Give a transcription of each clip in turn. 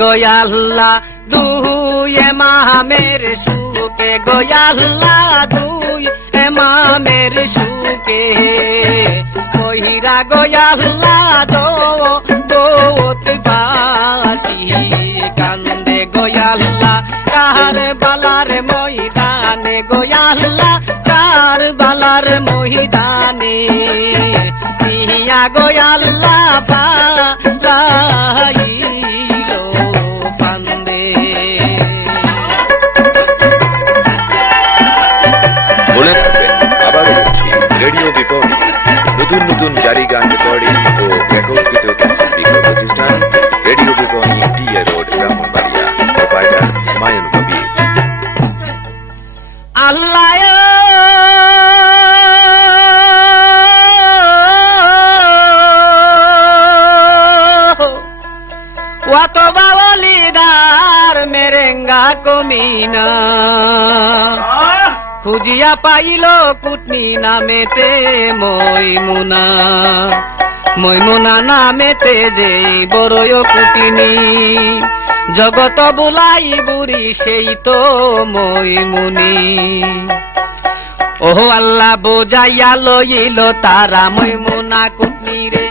গোয়াল্লা দুই মামের সুকে গোয়াল্লা দুই মামের সুকে কহিরা গোয়াল্লা দোত বাসি কান্দে গোয়াল্লা কার বালার ময়দানে গোয়াল্লা কার বালার ময়দানে ইয়া গোয়াল্লা রেডিও বিপরীত নতুন নতুন জারি গান রেকর্ডিং ও রেকর্ডিত ক্যাসেট প্রতিষ্ঠান রেডিও বিপরীত TA road Brahmanbaria proprietor Humayun Kabir. আল্লাহ ওয়াত বাওলিদার মেরেঙ্গা কমিনা খুঁজিয়া পাইল কুটনি নামেতে মইমুনা মইমুনা নামেতে যে বড়য় কুটিনি জগত বুলাই বুড়ি সেই তো মইমুনি। ওহ আল্লাহ বোঝাইয়া লইল তারা মইমুনা কুটনি রে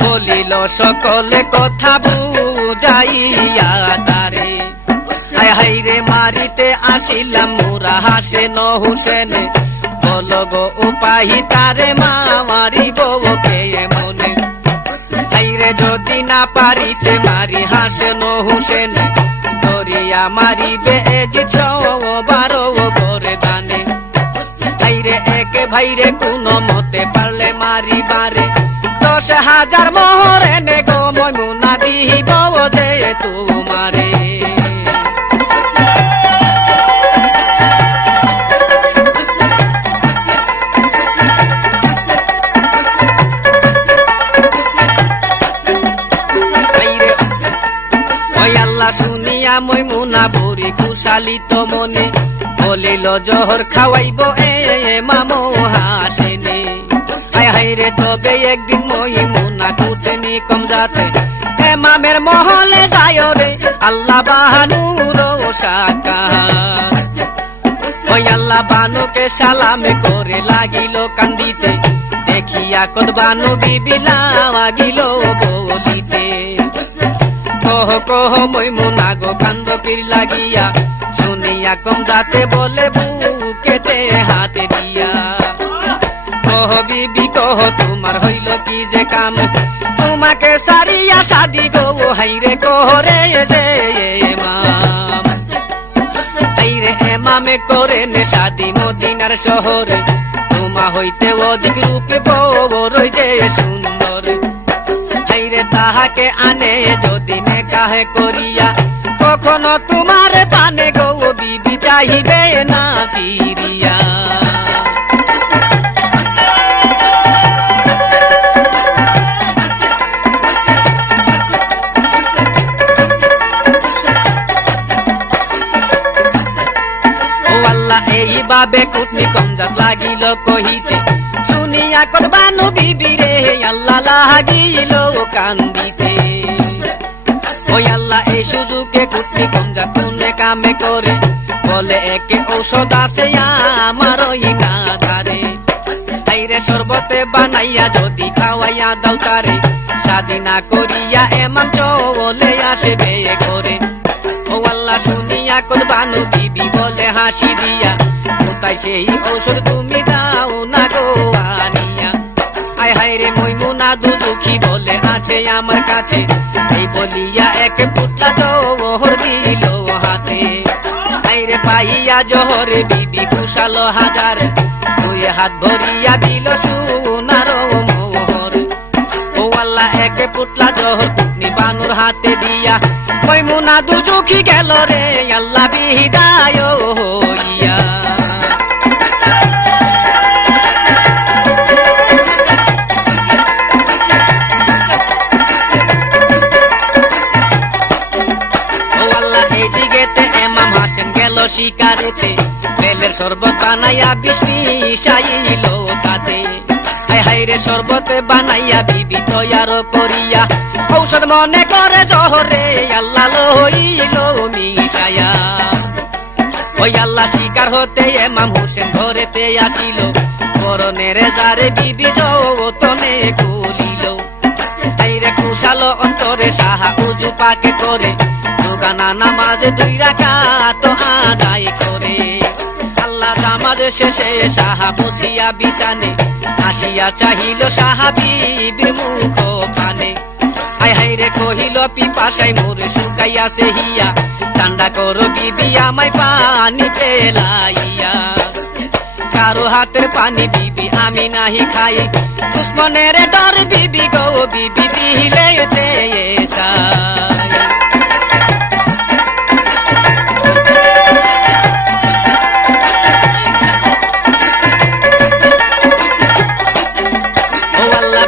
বলিল সকলে কথা বুঝাইয়া তারে হায় হায় রে মারিতে আসিলাম মোরা হাসেন হুসেন বল গো উপাহি তারে মা মারিব কে মনে হায় রে যদি না পারিতে মারি হাসেন হুসেন ধরিয়া মারিবে যে 12 করে দানে হায় রে একে ভাই রে কোন মতে পারলে মারিবারে 10,000 মোহরে নে গো মইমুনা দিব যে তোমারে। শুনিয়া মইমুনা বুড়ি খুশালিত মনে বলিল জহর খাওয়াইব এ মামো হাসেনে হায় হায় রে তবে একদিন মইমুনা কুটনি কম যাতে এ মামের মহলে যায় রে আল্লাহ বাহানুর সাকাত ওই আল্লাহ বানুকে সালামে করে লাগিল কান্দিতে দেখিয়া কদ বানু বিবি লাগিল বলিতে কহ কহ মইমুনা গো কান্দ পীর লাগিয়া শুনিয়া কম যাতে বলে বুকেতে হাতে দিয়া কহ বিবি কহ তোমার হইল কি যে কাম তোমাকে সারিয়া শাদি গো হাইরে কহ রে যে এমাম হাইরে এমামে করে নে শাদি মদিনার শহরে তোমা হইতে অধিক রূপে বড়ই যে সুন্দর হাইরে তাহাকে আনে যদি নে কাহে করিয়া কখনো তোমার পানে গো বিবি চাহিবে না ফিরিয়া। ও আল্লাহ এইভাবে কুটনি কমজাত লাগিল কহিতে শুনিয়া কদ বানু বিবি রে আল্লাহ লাগিল কান্দিতে ওই আল্লাহ এই সুযোগে কুটনি কমজাত কোনে কামে করে বলে একে ঔষধ আছে আমার ওই কাঁধারে হাইরে শরবতে বানাইয়া যদি খাওয়াইয়া দাও তারে শাদি না করিয়া এমাম চলে আসবে করে। ও আল্লাহ শুনিয়া কদ বানু বিবি বলে হাসি দিয়া কোথায় সেই ঔষধ তুমি দাও না গো আনিয়া হায় হায় রে মইমুনা দুদুখী বলে আছে আমার কাছে এই বলিয়া এক পুটলা জহর দিল হাতে হাইরে পাইয়া জহরে বিবি খুশাল হাজার 2 হাত ভরিয়া দিল সোনার মোহর। ও আল্লাহ এক পুটলা জহর কুটনি বানুর হাতে দিয়া মইমুনা দুদুখী গেল রে আল্লাহ বিদায় হইয়া। শিকারেতে বেলের শরবত বানাইয়া বিষ মিশাইল তাতে হায় হায় রে শরবত বানাইয়া বিবি তৈয়ার করিয়া ঔষধ মনে করে জহরে আল্লাহ লইল মিশাইয়া ওই আল্লাহ শিকার হতে ইমাম হোসেন ঘরেতে আসিল পরনের যারে বিবি যৌতনে খুলিল হাইরে কুশাল অন্তরে সাহা উজু পাকে করে দুগানা নামাজ 2 রাকাত আদায় করে আল্লাহ নামাজ শেষে সাহা বসিয়া বিছানে আসিয়া চাহিল সাহা বিবির মুখ পানে হায় হায় রে কহিল পিপাসায় মোর শুকাইয়াছে হিয়া ঠান্ডা করো বিবি আমায় পানি পেলাইয়া কারো হাতের পানি বিবি আমি নাহি খাই দুশ্মনের ডর বিবি গো বিবি দিলে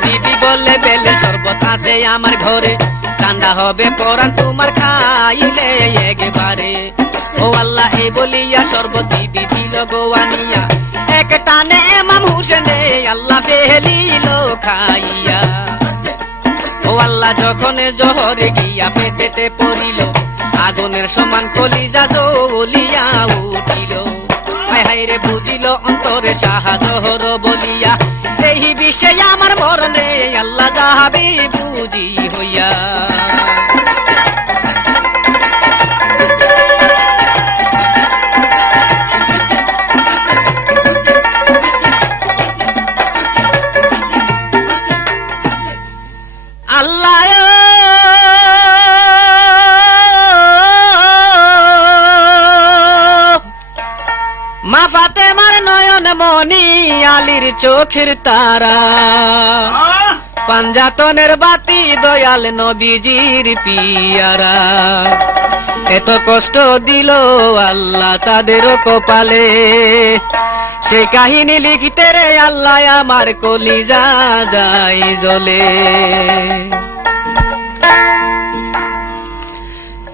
বিবি বললে বেলে শরবত আছে আমার ঘরে ঠান্ডা হবে পরান তোমার খাইলে একবারে ও আল্লাহ এই বলিয়া শরবত বিবি দিল গোয়ানিয়া এক টানে ইমাম হোসেনে আল্লাহ ফেলিল খাইয়া ও আল্লাহ যখন জহরে গিয়া পেটেতে পড়িল আগুনের সমান কলিজা জ্বলিয়া উঠিল হায় হায় রে বুঝিল অন্তরে সাহা জহর বলিয়া এই বিষয়ে আমার মরণে আল্লাহ যাহাবি বুঝি হইয়া মা ফাতেমার নয়ন মনি আলীর চোখের তারা পাঞ্জাতনের বাতি দয়াল নবীজির পিয়ারা এত কষ্ট দিল আল্লাহ তাদের কপালে সে কাহিনী লিখিতে রে আল্লাহ আমার কলিজা যায় জ্বলে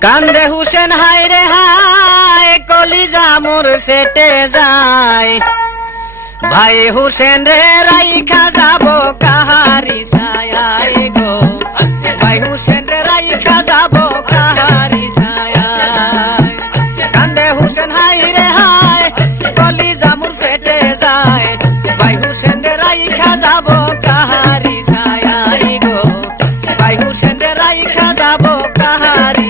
কান্দে হুসেন হায় রে হায় কলিজা মোর ফেটে যায় ভাই হুসেন রে রাইখা যাব কাহারি ছায়ায় গো ভাই হুসেন রে রাইখা যাব কাহারি ছায়ায় কান্দে হুসেন হায় রে হায় কলিজা মোর ফেটে যায় ভাই হুসেন রে রাইখা যাব কাহারি ছায়ায় গো ভাই হুসেন রে রাইখা যাব কাহারি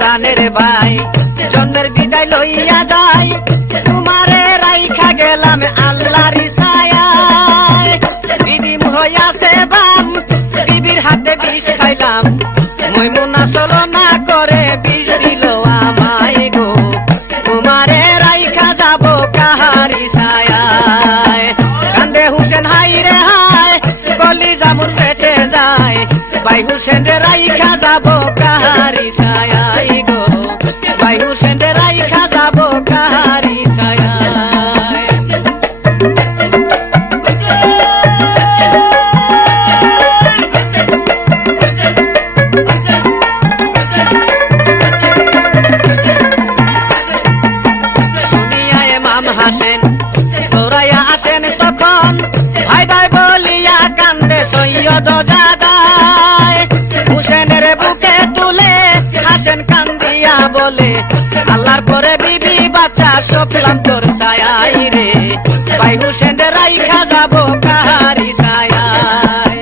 প্রাণের ভাই জন্মের বিদায় লইয়া যাই তোমারে রাইখা গেলাম আল্লাহর ছায়ায় বিধি হইয়াছে বাম বিবির হাতে বিষ খাইলাম মইমুনা চলো না করে বিষ দিল আমায় গো তোমারে রাইখা যাব কাহারি ছায়ায় কান্দে হুসেন হাই রে হায় কলিজা মোর ফেটে যায় ভাই হুসেন রে রাইখা যাব কাহারি ছায়ায় গো ভাই হুসেন রে রাইখা যাব কাহারি ছায়ায় শুনিয়া ইমাম হাসেন দৌড়াইয়া আসেন তখন ভাই ভাই বলিয়া কান্দে সৈয়দ জাদায় হুসেনের বুকে তুলে হাসেন কান্দিয়া বলে আল্লাহর পরে বিবি বাচ্চা সপলাম তোর ছায়ায় রে ভাই হুসেন রে রাইখা যাব কাহারি ছায়ায়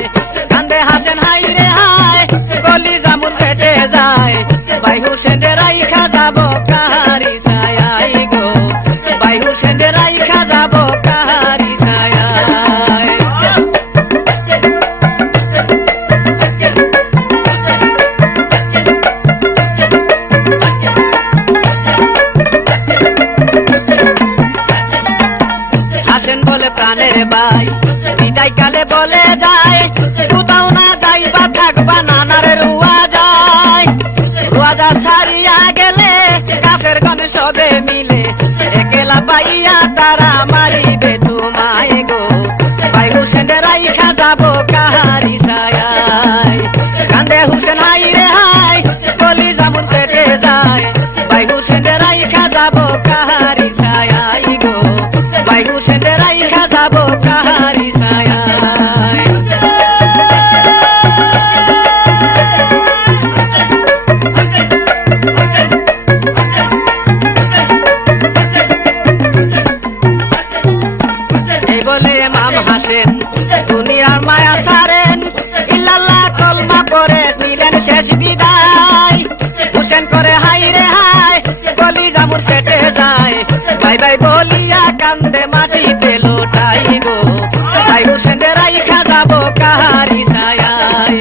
কান্দে হাসেন হাই রে হায় কলিজা মোর ফেটে যায় ভাই হুসেন রে রাইখা যাব কাহারি ছায়ায় গো ভাই হুসেন রে রাইখা যাব কাহারি ছায়ায় হাসেন বলে প্রাণের ভাই বিদায় কালে বলে যায় কোথাও না যাইবা থাকবা নানারে রুয়া যায় রুয়া যা রাইখা যাব কাহারি ছায়ায় কান্দে হুসেন হাই রে হাই কলিজা মোর ফেটে যায় ভাই হুসেন রাইখা যাব কাহারি ছায়ায় গো ভাই হুসেন রাইখা যাব কাহারি ছায়ায় হাসেন দুনিয়ার মায়া সারেন ইল্লাল্লাহ কলমা পড়ে নিলেন শেষ বিদায় হুসেন করে হাই রে হাই কলিজা মোর ফেটে যায় ভাই ভাই বলিয়া কান্দে মাটিতে লোটাই গো ভাই হুসেন রাইখা যাব কাহারি ছায়ায়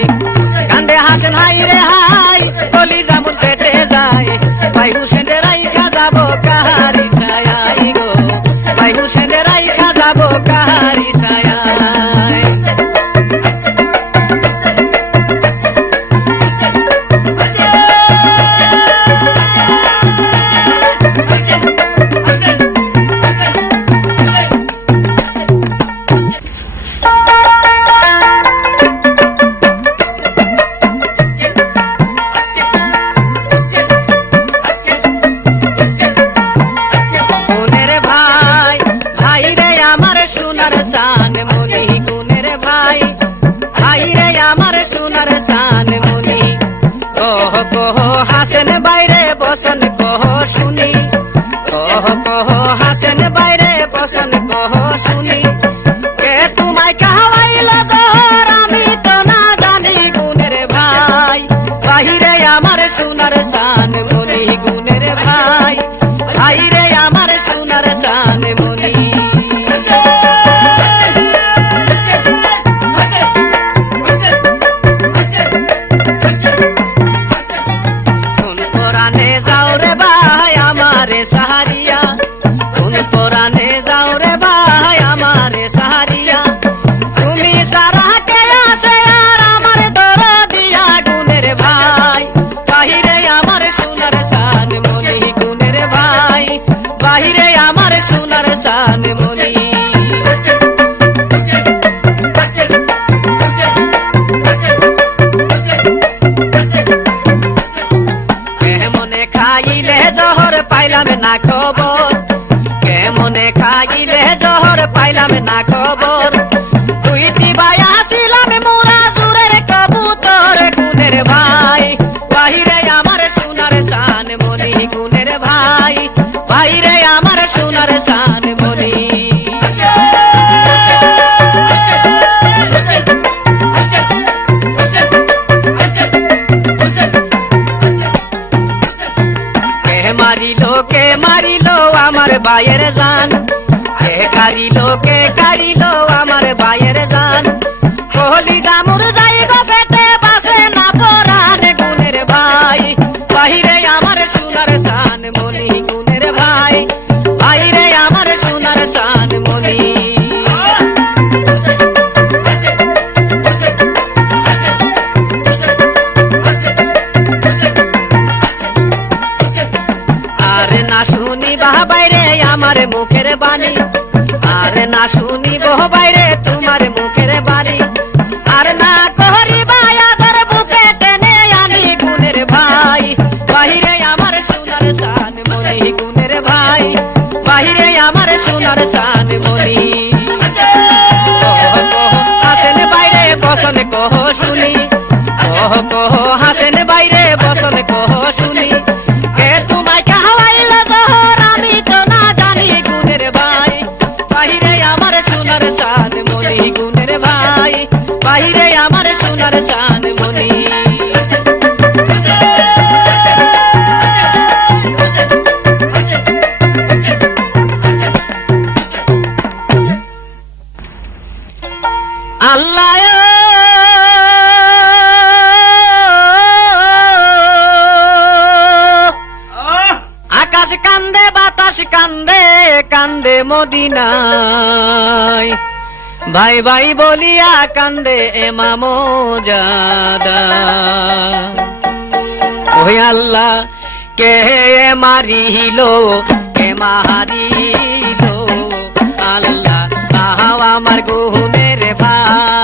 কান্দে হাসেন হাই রে হাই কলিজা মোর ফেটে যায় ভাই হুসেন রাইখা যাব কাহারি ছায়ায় গো ভাই হুসেন রাইখা যাব কাহারি ছায়ায় হাসেন বাইরে বসন কহ শুনি কহ কহ হাসেন বাইরে বসন কহ শুনি কে তোমায় কাহাইল জহর আমি তো না জানি গুণের ভাই বাহিরে আমার সোনার শান মনি গুণের ভাই বাহিরে আমার সোনার শান মনি সাহারিয়া কোন পরানে যাও রে ভাই আমারে সাহারিয়া তুমি সারা কে আছে আর আমার দরদিয়া গুণের ভাই বাহিরে আমার সোনার শান মনি গুণের ভাই বাহিরে আমার সোনার শান মনি কেমনে খাইলে জহর পাইলাম না খবর কেমনে খাইলে জহর পাইলাম না খবর দুইটি ভাই আসিলাম মোরা জুরের কবুতর গুণের ভাই বাহিরে আমার সোনার শান মনি গুণের ভাই বাহিরে আমার সোনার শান মনি কে মারিলো আমার ভাইয়ের জান কে কারিলো আমার ভাইয়ের জান কলিজা মোর যাই গো ফেটে বাসে না পরান গুণের ভাই বাহিরে আমার সোনার শান মনি গুণের ভাই বাহিরে আমার সোনার শান মনি আরে না শুনি বাইরে আমার মুখের বাণী আরে না শুনি বাইরে তোমার মুখের বাণী আর না করি বায়াদের বুকে টেনে আনি গুণের ভাই বাহিরে আমার সোনার শান মনি গুণের ভাই বাহিরে আমার সোনার শান মনি হাসেন বাইরে বসন কহ শুনি কহ কহ হাসেন বাইরে বসন কহ শুনি কে তোমায় কাহাইল জহর আমি তো না জানি গুণের ভাই বাহিরে আমার সোনার শান মনি গুণের ভাই বাহিরে আমার সোনার শান মনি আল্লাহ আকাশ কান্দে বাতাস কান্দে কান্দে মদিনায় ভাই ভাই বলিয়া কান্দে এমামো জাদা ওই আল্লাহ কে মারিল কে মারিল আল্লাহ আমার গুণের ভাই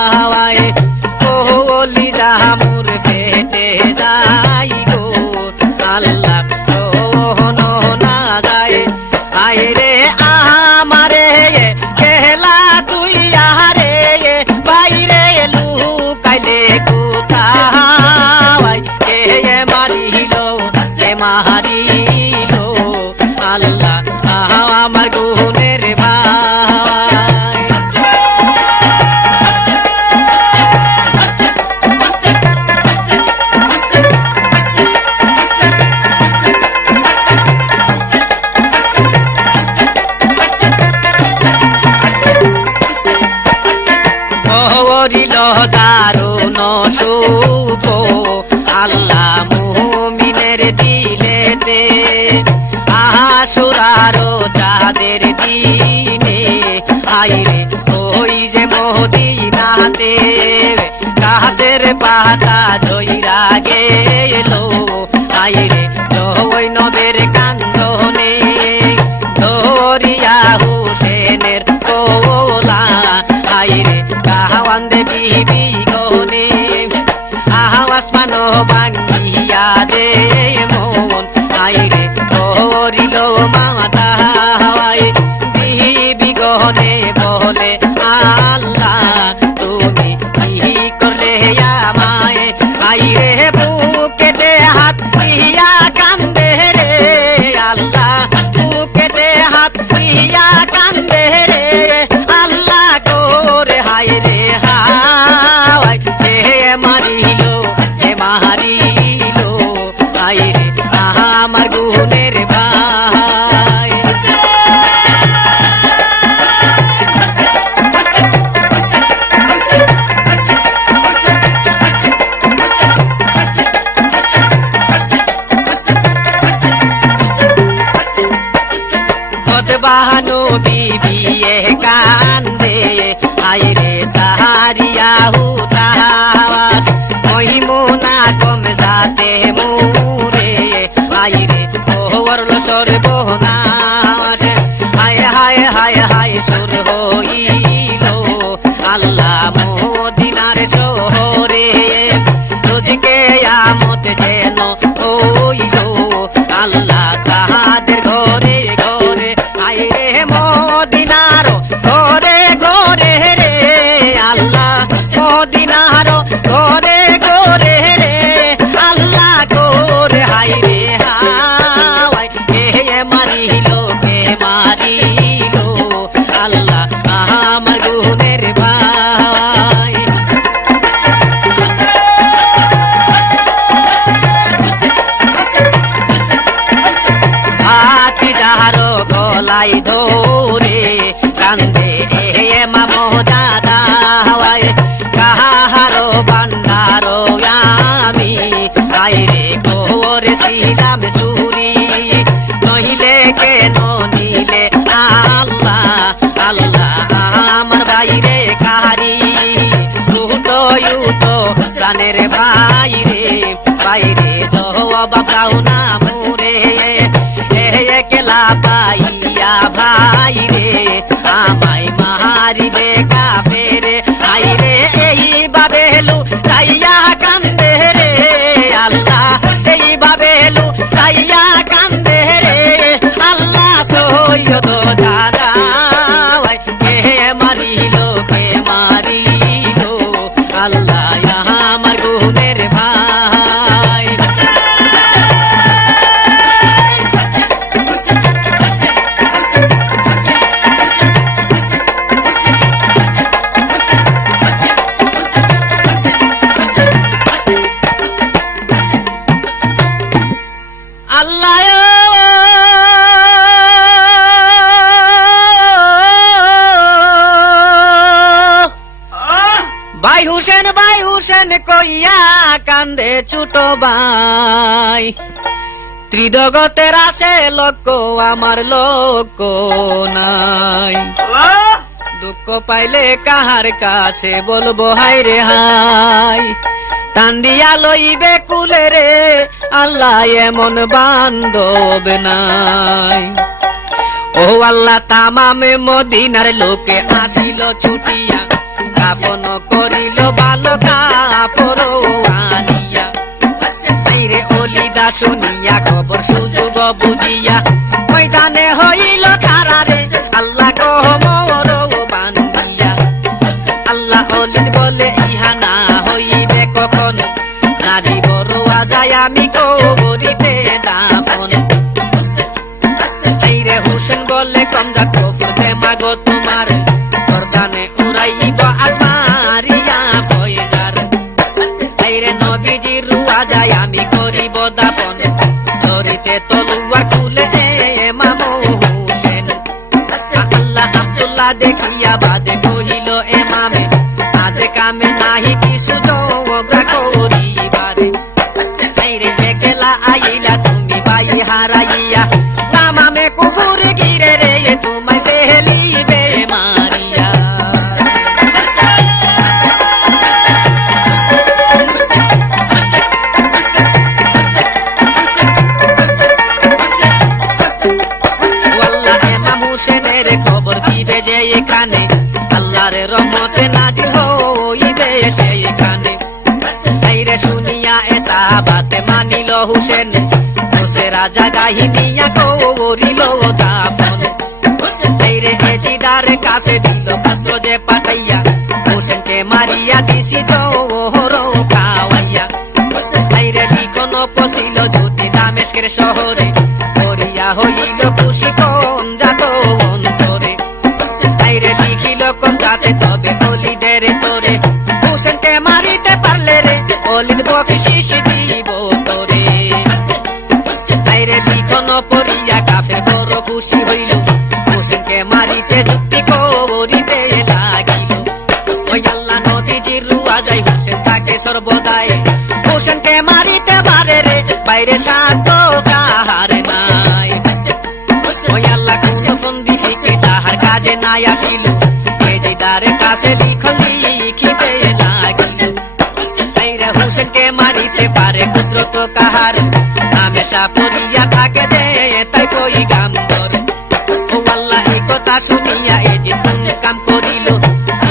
দারুণ সুখ আল্লাহ মুমিনের দিলেতে আশুরারো চাঁদের দিনে আইরে ওই যে মদিনাতে গাছের পাতা জইরা গেল আইরে জয় নবের কান্দনে ধরিয়া হুসেনের কোলা আইরে কাহাওয়ান্দে বিবি গনে আসমান ভাঙ্গিয়া দে মন আইরে ধরিল মাতা বিবি গনে বলে আল্লাহ তুমি কি করলে আমায় আইরে বুকেতে হাত দিয়া কান্দে রে আল্লাহ বুকেতে হাত দিয়া কান্দে রে আল্লাহ করে হায় রে হাওয়াই হে মারিল আইরে আমার গুণের ভাই বাহানো বিবিয়ে কান্দে আইরে সাহারিয়া হুতাওয়াস মহিমুনা কম যাতে মুরে আইরে ওরল সর্বনাশ হায় হায় হায় হায় সুর হইল আল্লাহ মদিনার শহরে রোজকে আমত যেন হইল আল্লাহ তাহাদের ঘরে ঘরে আইরে মদিনার ঘরে ঘরে রে আল্লাহ মদিনার ঘরে ঘরে রে আল্লাহ ঘরে হাইরে হাওয়াই কে মারিল আল্লাহ আমার গুণের ভাই হাতি যাহারো গলাই ধরে কান্দে মামো দাদা হাওয়াই কাহারো বান্দারো আমি আইরে করেছিলাম চুরি নহিলে কেন নিলে আল্লাহ আল্লাহ আমার বাইরে কাহারি উটো উটো প্রাণের বাইরে বাইরে জবাব পাও না মুরে একলা পাইয়া ভাইরে আমায় মারিবে কাফেরে আইরে এই বাবেলু চাইয়া কান্দে রে আল্লাহ এই বাবেলু চাইয়া কান্দে রে আল্লাহ সৈয়দ দাদা কে মারিল আল্লাহ আমার গুণের ভাই ভাই হুসেন কইয়া কান্দে ছোট ভাই ত্রিজগতের আছে লোক আমার লোক নাই দুঃখ পাইলে কাহার কাছে বলবো হাই রে হাই টান দিয়া লইবে কুলে রে আল্লাহ এমন বান্ধব নাই ও আল্লাহ তামামে মদিনার লোকে আসিল ছুটিয়া কাফন করিল ভালো কাপড় আনিয়া রে অলিদা শুনিয়া খবর সুযোগ বুঝিয়া ময়দানে হইল খারা রে আল্লাহ কহমর বান্দিয়া আল্লাহ অলিদ বলে ইহা না হইবে কখন নারী বড় আজায় আমি কবরিতে দাফন রে হুসেন বলে কমজা কফর দে মাগো তোমার গর্দানে উড়াইব আজ মারিয়া ফয়জার রে নবীজি রুয়া যায় আমি করিব দাফন ধরিতে তলুয়ার খুলে মামো হুসেন আল্লাহ আব্দুল্লাহ দেখিয়া বাদে কহিল এ মামে আজ কামে নাহি কি কিছু ঝগড়া করিবারে আইরে একলা আইলা তুমি ভাই হারাইয়া নামামে কুকুর গিরে রে তোমায় ফেলিবে মারিয়া হুসেনের খবর দিবে যে এখানে আল্লাহর রহমতে নাজিল হইবে সেইখানে আইরে শুনিয়া এ সাহাবাতে মানিল হুসেন বসে রাজা গাহিনিয়া করিল দাফন আইরে এজিদার কাছে দিল পাত্র যে পাঠাইয়া হুসেনকে মারিয়া দিছি জোহর খাওয়াইয়া আইরে লিখন পশিল যদি দামেস্কের শহরে করিয়া হইল খুশি কোন জাত অন্তরে আইরে লিখিল কোন জাতে তবে অলিদের তোরে হুসেনকে মারিতে পারলে রে অলিদ বকশিস দিব তোরে আইরে লিখন পড়িয়া কাফের বড় খুশি হইল হুসেনকে মারিতে যুক্তি করিতে লাগিল ওই আল্লাহ নবীজির রুয়া যাই হুসেন থাকে সর্বদাই হুসেনকে মারিতে পারে রে বাইরে সাধ্য কাহার নাই ওই আল্লাহ কোন ফন্দি শিখে তাহার কাজে নাই আসিল এজিদার কাছে লিখিতে লাগিল আইরে হুসেনকে মারিতে পারে কুদরত কাহার হামেশা পড়িয়া থাকে যে তাই কই গাম্বর ও আল্লাহ এই কথা শুনিয়া এজিদ কাম করিল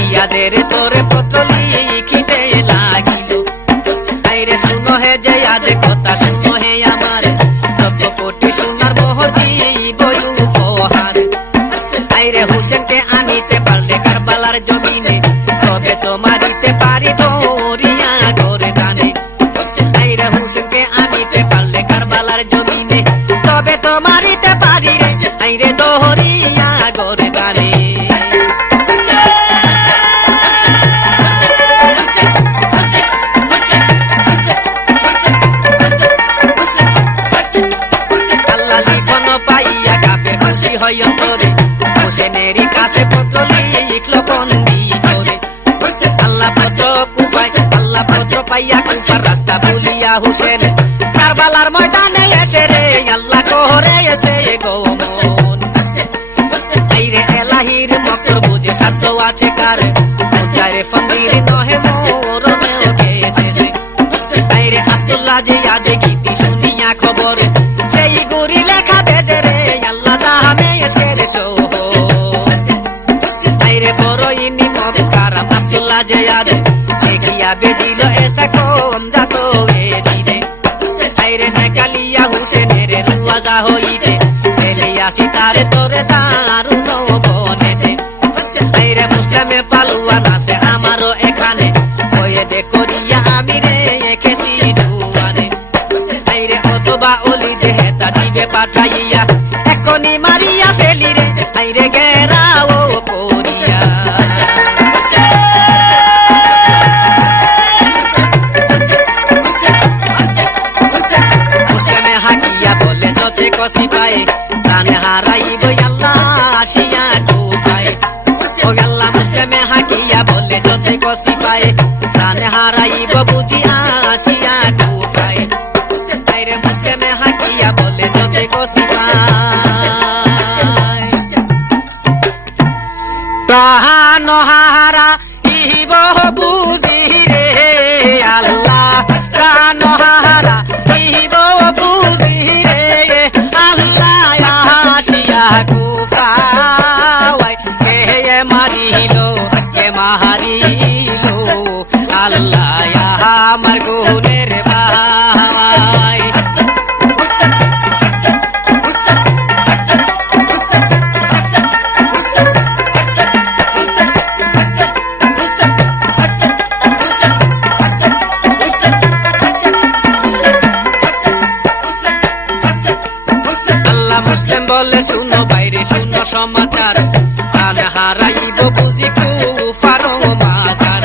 ইয়াদের তোরে পত্র লিখিতে লাগিল আইরে শুনো হে যে আদে কথা শুনো হে আমার কোটি সোনার মোহর দিব উপহার আইরে হুসেনকে আনিতে পারলে কারবালার জমিনে তবে তো মারিতে পারি ধরিয়া করে দানে আইরে হুসেনকে আনিতে পারলে কারবালার জমিনে তবে তো মারিতে পারি রে আইরে ধরিয়া করে দানে পাইয়া কাফের খুশি হয় অন্তরে হুসেনেরই কাছে পত্র লিখল বন্দি করে আল্লাহ পত্র কুফায় আল্লাহ পত্র পাইয়া কুফার রাস্তা ভুলিয়া হুসেন কারবালার ময়দানে এসে রে আল্লাহ কোহরে এসে গো মন আইরে এলাহির মকর বুঝে সাধ্য আছে কার মুজারে ফন্দির নহে মোর খেয়েছে আইরে আব্দুল্লাহ যে আদে গীতি শুনিয়া খবর সেই গুরি লেখা বেজে রে আল্লাহ দামে এসে রে আইরে বড় ইনি মত খারাপ আব্দুল্লাহ যে আদে দেখিয়া বেজিল এসা কোন জাত এ দিনে আইরে নেকালিয়া হুসেনের রুয়াজা হইতে ফেলিয়া সিতারে তোরে দারুণ বনেতে আইরে মুসলিমে পালুয়া নাসে আমারও এখানে হয়ে দে করিয়া আমি রে খেসি দুয়ানে আইরে অথবা অলি দেহেতা দিবে পাঠাইয়া এখনই মারিয়া ফেলি রে আইরে গেরাও করিয়া মুসলিমে হাকিয়া বলে যতে কষি পায় জানে হারাইব আল্লাহ আসিয়া কুফায় ও আল্লাহ মুসলিমে হাকিয়া বলে যতে কষি পায় জানে হারাইব বুঝি আসিয়া কুফায় আইরে মুসলিমে হাকিয়া বলে যতে কষি পায় প্রাণ হারা ইব বুঝি রে আল্লাহ প্রাণ হারা ইব বুঝি রে আল্লাহ আসিয়া কুফায় কে মারিল কে মারিল আল্লাহ আমার গুণের ভাই মুসলিম বলে শুনো বাইরে শুনো সমাচার প্রাণ হারাইব বুঝি কুফার মাজার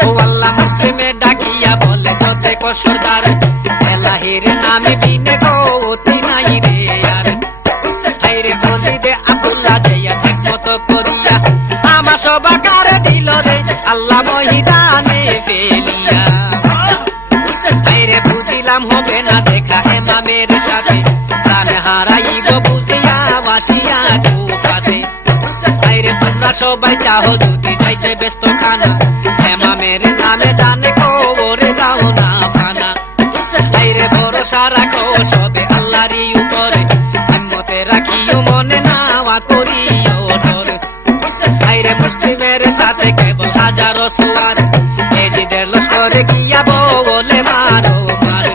ও আল্লাহ মুসলিমে ডাকিয়া বলে যতে কসরদার এলাহির নামে বিনে গতি নাই রে আর হাইরে বলি দে আব্দুল্লাহ যাইয়া ঠিক মতো করিয়া তামাশা সবাকারে দিল রে আল্লাহ ময়দানে ফেলিয়া। আইরে বুঝিলাম হবে না দেখা ইমামের সাথে, প্রাণ হারাইব বুঝিয়া বাসিয়া গুফাতে। আইরে তোমরা সবাই চাহো যদি যাইতে ব্যস্ত খানা, ইমামের নামে জানে কবরে যাও না ফানা। আইরে ভরসা রাখো সবে আল্লাহরই উপরে, হিম্মতে রাখিও মনে নাওয়া করিও ডরে। আইরে মুসলিমের সাথে কেবল হাজারো সোয়ার, এজিদের লস্করে গিয়া বলে মারো মার।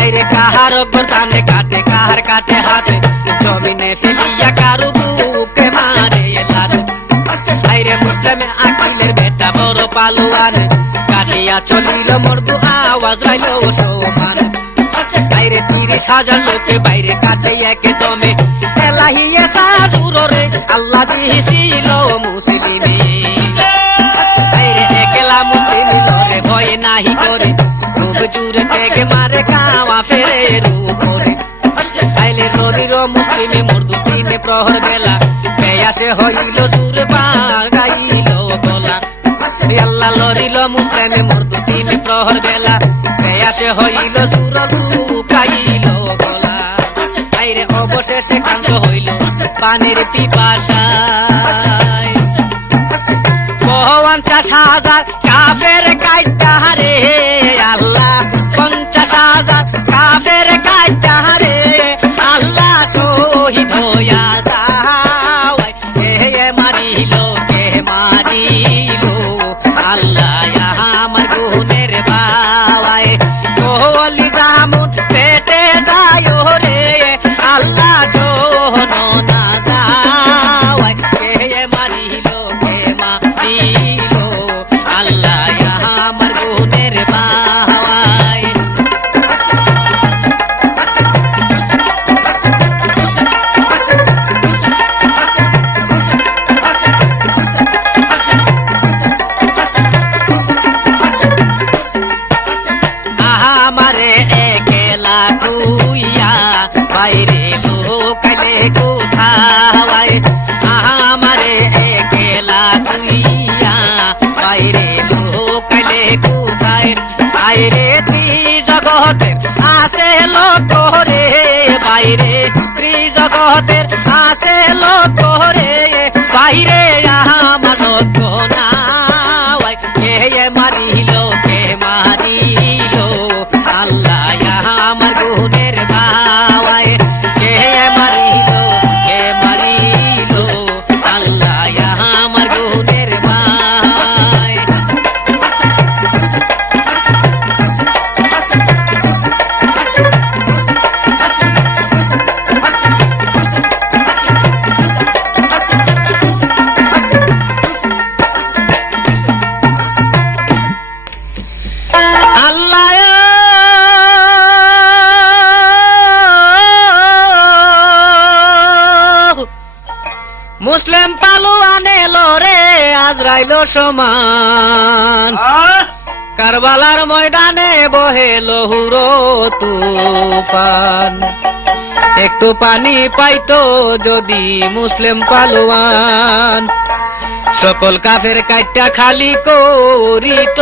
আইরে কাহার গর্দানে কাটে কাহার কাটে হাতে, জমিনে ফেলিয়া কারু বুকে মারে লাল। আইরে মুসলিমে আকিলের বেটা বড় পালুয়ান, কাটিয়া চলিল মর্দু আওয়াজ রাইল সমান। আইরে 30,000 লোকে বাইরে কাটে একে দমে, এলাহিয়ে সাজুরে আল্লাহ দিছিল মুসলিমে। আইরে একলা মুসলিম লরে ভয় নাহি করে, খুব জুরে তেগে মারে কাওয়া ফেরে রূপরে। আইলে লরির মুসলিমে মর্দু দিনে প্রহর বেলা, পেয়াসে হইল জুর বার গাইল গলা। আল্লাহ লরিল মুসলিমে মর্দু দিনে প্রহর বেলা, পেয়াসে হইল জুর লুকাইল গলা। আইরে অবশেষে কান্ত হইল পানির পিপাসায়, 50,000 কাফের কাইটা রে আল্লাহ, 50,000 কাফের কাইটা রে আল্লাহ শহীদ হইয়া যাওয়ায়। কে মারিল কে মারিল আল্লাহ আমার গুণের বাওয়ায়। কোহলি জামুন পেটে যায় রে আল্লাহ শোনো না যাওয়ায়। কে মারিল কে মারিল আল্লাহ আমার গুণের বাওয়ায়। আমারে একলা তুইয়া বাইরে লোকালে কোথায়, আমারে একলা তুইয়া বাইরে লোকালে কোথায়। বাইরে ত্রিজগতের আসে লোক রে, বাইরে ত্রিজগতের আসে লোক রে, বাইরে আমার লোক না। কে মারিল কে মারিল আল্লাহ আমার গুণের বাওয়ায়। কে মারিল আল্লাহ আমার গুণের বাওয়ায়। মুসলিম পালোয়ানে লরে আজরাইল সমান, কারবালার ময়দানে বহে লহুর তুফান। একটু পানি পাইতো যদি মুসলিম পালোয়ান, সকল কাফের কাইটা খালি করিত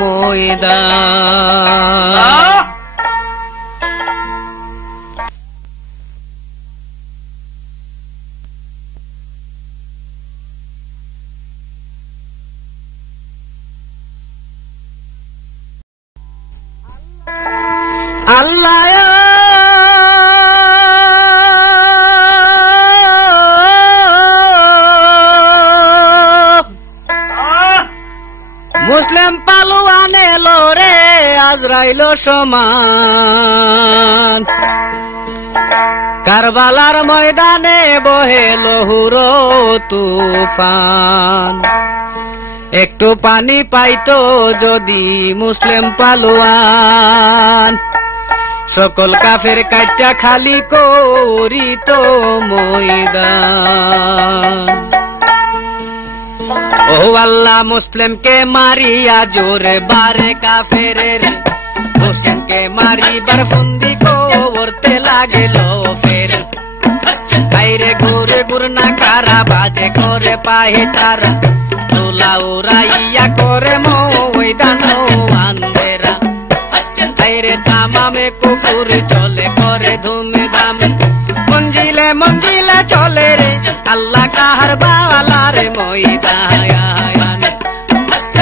ময়দান। আল্লাহ মুসলিম পালোয়ানে লরে আজরাইল সমান, কারবালার ময়দানে বহে লহুর তুফান। একটু পানি পাইতো যদি মুসলিম পালোয়ান, সকল কাফের কাইটা খালি করিত ময়দান। ও আল্লাহ মুসলিমকে মারিয়া জোরে বারে কাফেরের, হোসেনকে মারিবার ফন্দি করতে লাগলো ফের। বাইরে ঘুরে ঠাকুর না কারা বাজে করে পাহে তারা তোলা উড়াইয়া করে ময়দান আন্দেরা আইরে তামামে কুকুর চলে করে ধুমে ধাম মঞ্জিলে মঞ্জিলে চলে রে আল্লাহ কাহার বালা রে ময়দান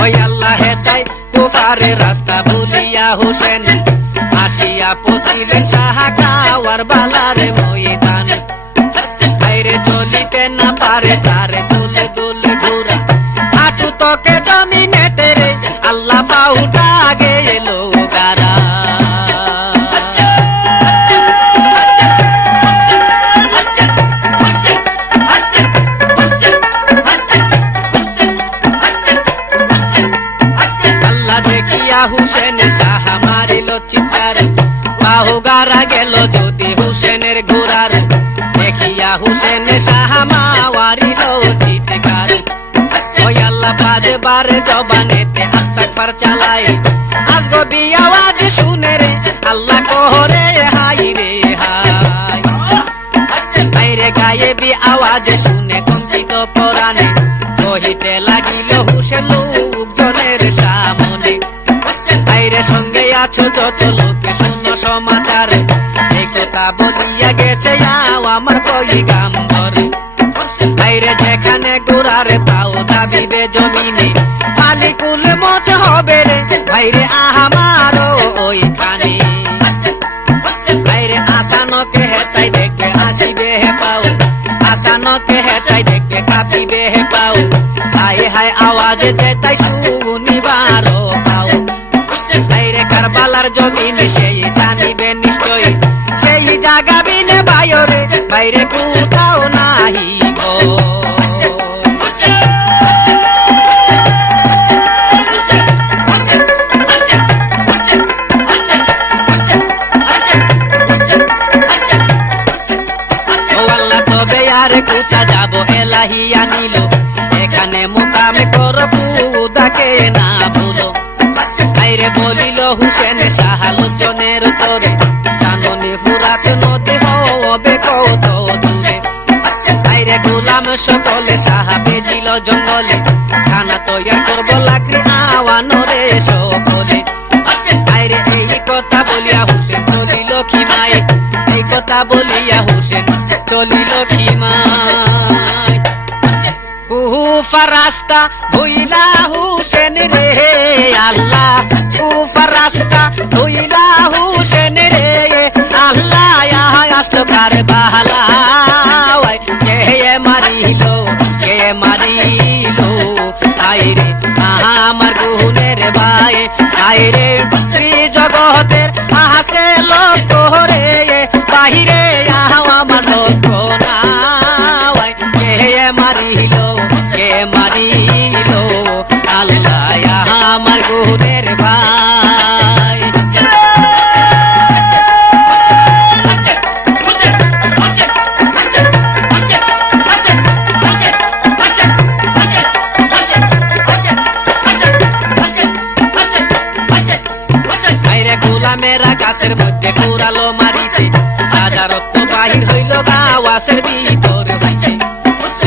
ওই আল্লাহ হেতাই কুফারে রাস্তা ভুলিয়া হোসেন আসিয়া পশিলেন সাহাকাওয়ার বালারে ময়দান আইরে চলিতে না পারে তারে দুলে দুলে ঘুরা হাঁটু তোকে জমিনে তেরে আল্লাহ পাউটা গেল গারা আল্লাহ দেখিয়া হুসেন সাহা মারিল চিৎকার বাহু গারা গেল যদি হুসেনের ঘোড়ার দেখিয়া হুসেন সাহা মারিল চিৎকার ওই আল্লাহ বাজে বারে জবানেতে আস্তাগফার চালায় আসগো বি আওয়াজ শুনে রে আল্লাহ কোহরে হাই রে হাই আইরে গায়ে বি আওয়াজ শুনে কম্পিত পরাণে কহিতে লাগিল হুসেন লোকজনের সামনে আইরে সঙ্গে আছো যত লোকে শুনো সমাচার এই কথা বলিয়া গেছে আমার পয়গাম্বর আইরে যেখানে গোড়ারে পাও দাবিবে জমিনে মালিকুল মত হবে রে ভাইরে আহামারও ওইখানে আইরে আসানকে হেতাই দেখবে আসিবে হে পাও আসানকে হেতাই দেখবে কাঁপিবে হে পাও হায় হায় আওয়াজ যেতাই শুনিবারও পাও আইরে কারবালার জমিনে সেই জানিবে নিশ্চয় সেই জাগা বিনে বাইরে বাইরে কোথাও নাহি গো তবে আর কোথা যাব এলাহিয়া নিল এখানে মোকামে করো খুদাকে না ভুলো আইরে বলিল হুসেন সাহা লোকজনের তোরে জাননি ফুরাত নদী হবে কত দূরে আইরে গোলাম সকলে সাহা বেজিল জঙ্গলে খানা তৈয়ার করবো লাকড়ি আওয়ানো রে সকলে আইরে এই কথা বলিয়া হুসেন চলিল খিমায় এই কথা বলিয়া হুসেন চলিল খিমায় কুফা রাস্তা ভুইলা হুসেন রে আল্লাহ কুফা রাস্তা ভুইলা হুসেন রে আল্লাহ আসতো কার বাহালা কে মারিল আইরে আমার গুনের ভাই আইরে জগতের আসে লোক রে বাহিরে আমার লোক না কে মারিল আল্লাহ আমার গুনের ভাই আইরে গোলামেরা গাছের মধ্যে কুড়ালো মারিতে সাদা রক্ত বাহির হইল গাওয়াসের ভিতর হইতে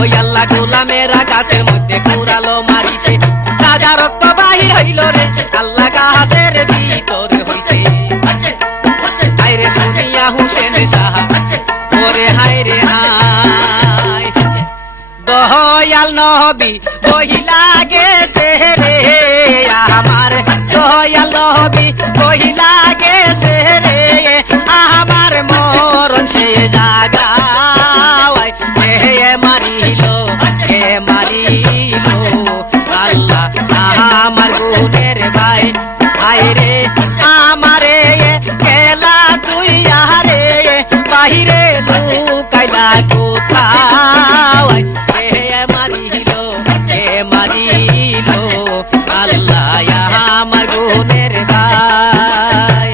ওই আল্লাহ গোলামেরা গাছের মধ্যে কুড়ালো মারিতে সাদা রক্ত বাহির হইল রে আল্লাহ গাছের ভিতর হইতে আইরে শুনিয়া হুসেন সাহা ওরে হায় রে হায় দয়াল নবী বহিলা গেছে রে আমার দয়াল নবী বহিলা গেছে রে আমার মরণ সে জাগা মারিল আল্লাহ আমার গুনের ভাই ভাইরে আমারে খেলা তুই আরে বাহিরে লুকাইলা কোথাও মারিল আল্লাহ আমার গুনের ভাই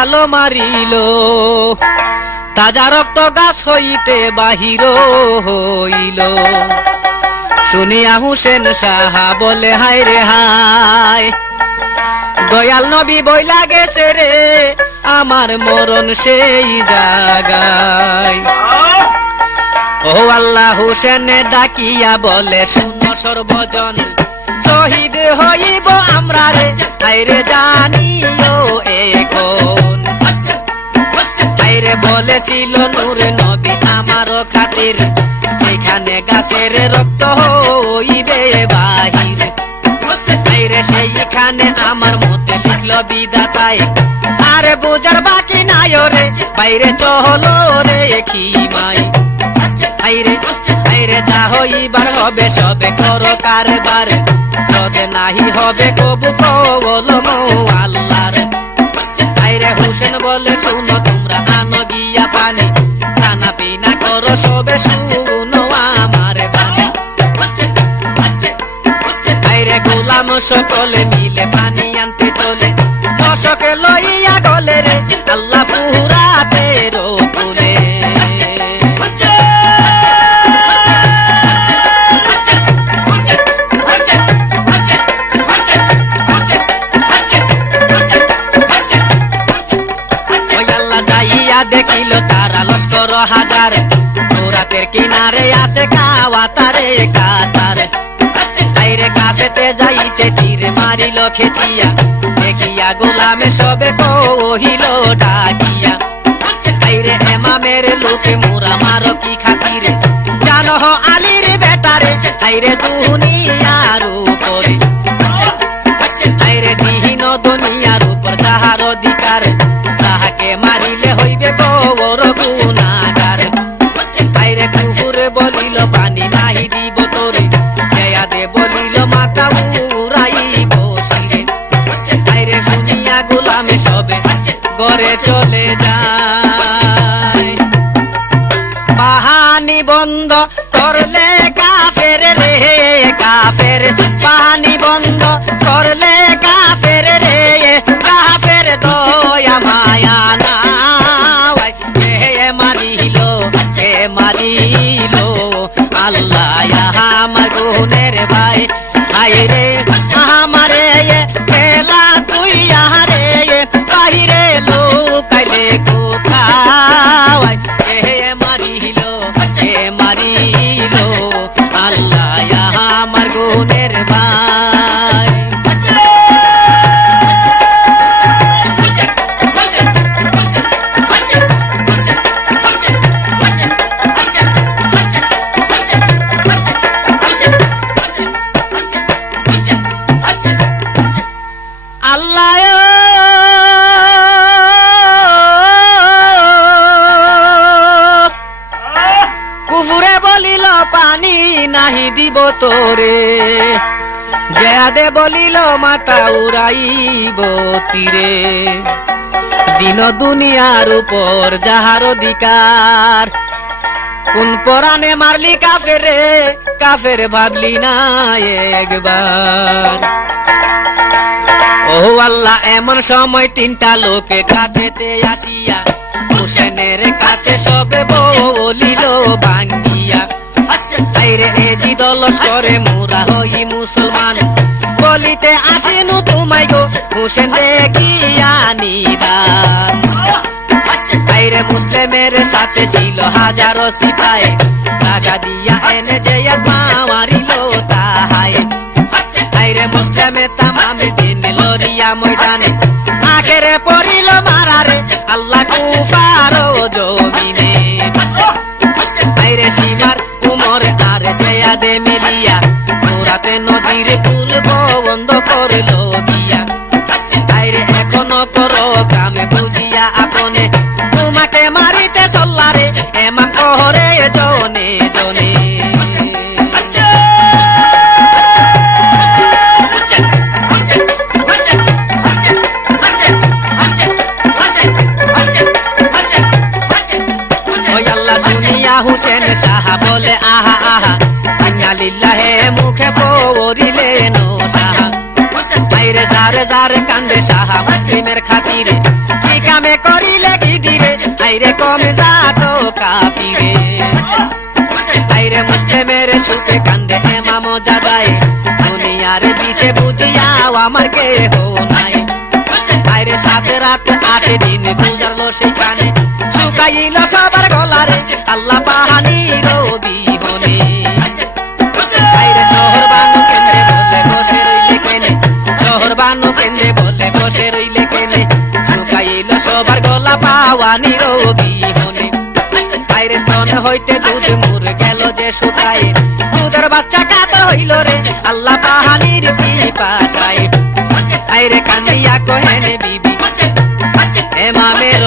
জালো মারিল তাজা রক্ত গাছ হইতে বাহির হইল শুনিয়া হুসেন সাহা বলে হায় রে হায় দয়াল নবী বইলা গেছে রে আমার মরণ সেই জায়গায় ও আল্লাহ হুসেন ডাকিয়া বলে শুনো সর্বজন শহীদ হইব আমরা রে আইরে জানিও এখন আইরে বলেছিল নূরে নবী আমারও খাতির এখানে গাছের রক্ত হইবে বাহির আইরে সেইখানে আমার মতে লিখল বিধাতায় আরে বুঝার বাকি নাই রে বাইরে চলো রে কি মাই আইরে আইরে যা হইবার হবে সবে করো কারবার যদি নাহি হবে কবু কবলম আল্লাহর আইরে হুসেন বলে শুনো তোমরা আনো গিয়া পানি খানা পিনা করো সবে শুনো আমার বাণী আইরে গোলাম সকলে মিলে পানি আনতে চলে দশকে লইয়া গলে রে আল্লাহ পুরাতে রোলে দেখিল তারা লস্কর হাজার রাতের কিনারে আসে খাওয়া তারে কাতার আইরে কাছেতে যাইতে তীর মারিল খেচিয়া দেখিয়া গোলামে সবে কহিল ডাকিয়া আইরে এমামের লোকে মোরা মারো কি খাতিরে জানো আলীর বেটারে আইরে দুনিয়ার উপরে আইরে দিহীন দুনিয়ার উপর যাহার অধিকার তাহাকে মারিলে হইবে বড় গুনাহগার আইরে কুকুরে বলিল পানি নাহি দিব তোরে দেয়া দে বলিল মাথা উড়াইব শিরে আইরে শুনিয়া গোলামে সবে ঘরে চলে যায় পাহানি বন্ধ করলে কাফের রে কাফের পানি বন্ধ করলে কাফের রে কাফের দয়া মায়া না মারিল আল্লাহ আমার গুনের ভাই আইরে আমারে খেলা তুই আহারে বাহিরে লুকাইলে কোথাও মারিল আল্লাহ আমার গুনের ভাই কুফুরে বলিল পানি নাহি দিব তোরে জয়া দে বলিল মাথা উড়াইব তীরে দিন দুনিয়ার উপর যাহার অধিকার কোন পরাণে মারলি কাফেরে কাফের ভাবলি না একবার ও আল্লাহ এমন সময় তিনটা লোকে কাছেতে আসিয়া হুসেনের কাছে সবে বলিল ভাঙ্গিয়া আইরে এজি দলস করে মোরা হই মুসলমান বলিতে আসিনু তোমায় গো হুসেন দেখিয়া নিদান আইরে মুসলিমের সাথে ছিল হাজারো সিপাই টাকা দিয়া এনে যে মারিল তাহাই আইরে মুসলিমে তামামে দিন লরিয়া ময়দানে আখেরে পড়িল মারারে আল্লাহ কুফার জমিনে আইরে সীমার উমর আর জয়া দে মেলিয়া ওরাতে নদীর কুল বন্ধ করল দিয়া আইরে এখনো করো গ্রামে বুঝিয়া আপনে তোমাকে মারিতে চল্লারে এমন কহরে জনে জনে হুসেন সাহা বলে আহা আহা আল্লাহ লিল্লাহে মুখে পড়িলেন সাহা আইরে যারে যারে কান্দে সাহা মুসলিমের খাতিরে কি কামে করিলে কি দিরে আইরে কমে যা তো কাফিরে আইরে মুসলিমের সুখে কান্দে এমাম জাদায় দুনিয়ার বিষে বুঝিয়াও আমার কেহ নাই আইরে 7 রাত 8 দিন গুজারলো সেখানে শুকাইল সবার গলারে আল্লাহ পাহানির বিহনে আইরে শহর বানু কেনে বলে বসে রইলে কেনে শহর বানু কেনে বলে বসে রইলে কেনে শুকাইল সবার গলা পাওয়ানির বিহনে আইরে স্তন হইতে দুধ মুর গেল যে শুকায় দুধের বাচ্চা কাতর হইল রে আল্লাহ পাহানির পিপাসায় আইরে কান্দিয়া কহেনে বিবি এমামের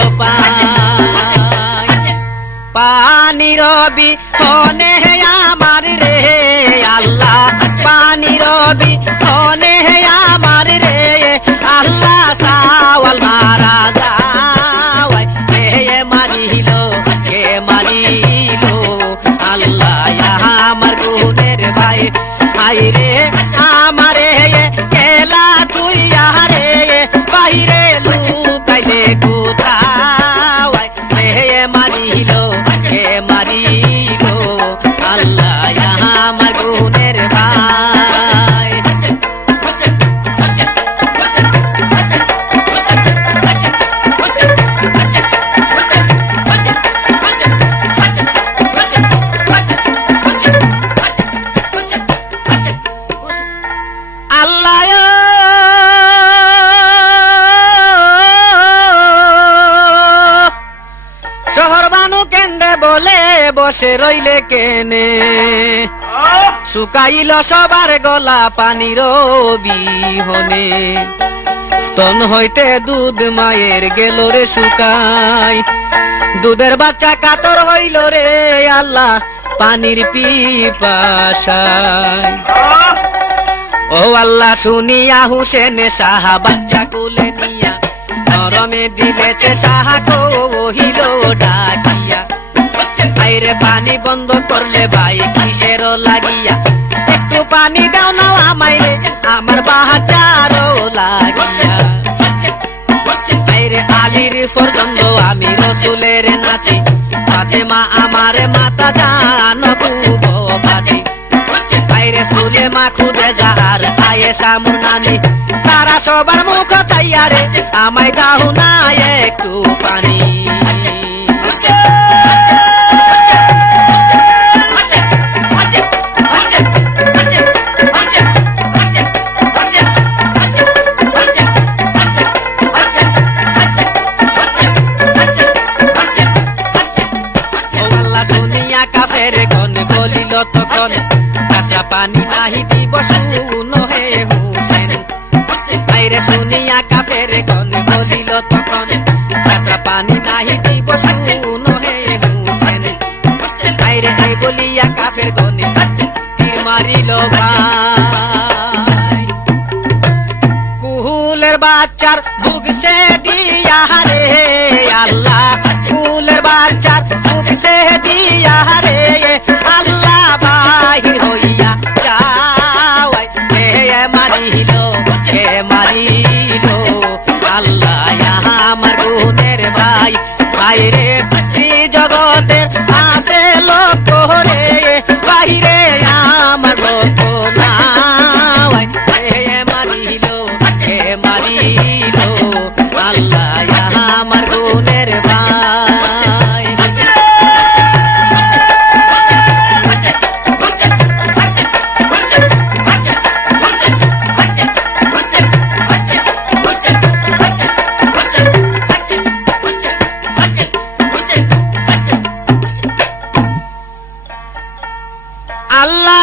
পানি রবি হনে আমার রে আল্লাহ পানি রবি হনে আমার রে আল্লাহ সাওয়াল মারা যাওয়ায় কে মারিল আল্লাহ আমার গুণের ভাই আইরে আমারে কেলা তুই আরে বাইরে লুকাইলে কোথাও কে মারিল আল্লাহ আমার গুণের ভাই শহর বানু কেন্দ্রে বলে বসে রইলে কেনে শুকাইল সবার গলা পানির বিহনে স্তন হইতে দুধ মায়ের গেল রে শুকাই দুধের বাচ্চা কাতর হইল রে আল্লাহ পানির পিপাসায় ও আল্লাহ শুনিয়া হুসেন সাহা বাচ্চা কুলে নিয়া নরমে দিলেতে সাহা কহিল ডাকিয়া আইরে পানি বন্ধ করলে ভাই কিসের লাগিয়া একটু পানি দাও না আমাইরে আমার বাচ্চারও লাগিয়া আইরে আলীর পর্যন্ত আমি রসুলের নাতি ফাতেমা আমার মাতা জানো খুব বাতি আইরে সুলেমা খুদে যার আয়েশা মোর নানি তারা সবার মুখ চাইয়া রে আমায় দাও না একটু পানি শুনিয়া কাফের গন বলিল তখন কাঁচা পানি নাহি দিব শুনো হে হুসেন আইরে শুনিয়া কাফের গন বলিল তখন কাঁচা পানি নাহি দিব শুনো হে হুসেন আইরে এই বলিয়া কাফের গনে তীর মারিল ভাই কুহুলের বাচ্চার বুক সে দিয়া রে আল্লাহ কুহুলের বাচ্চার বুক সে দিয়া রে আল্লাহ বাহির হইয়া যাওয়াই কে মারিল আল্লাহ আমার গুণের ভাই বাইরে জগতের আসে লোক রে বাইরে আমার লোক নাই মারিল আল্লাহ আমার গুণের ভাই আল্লাহ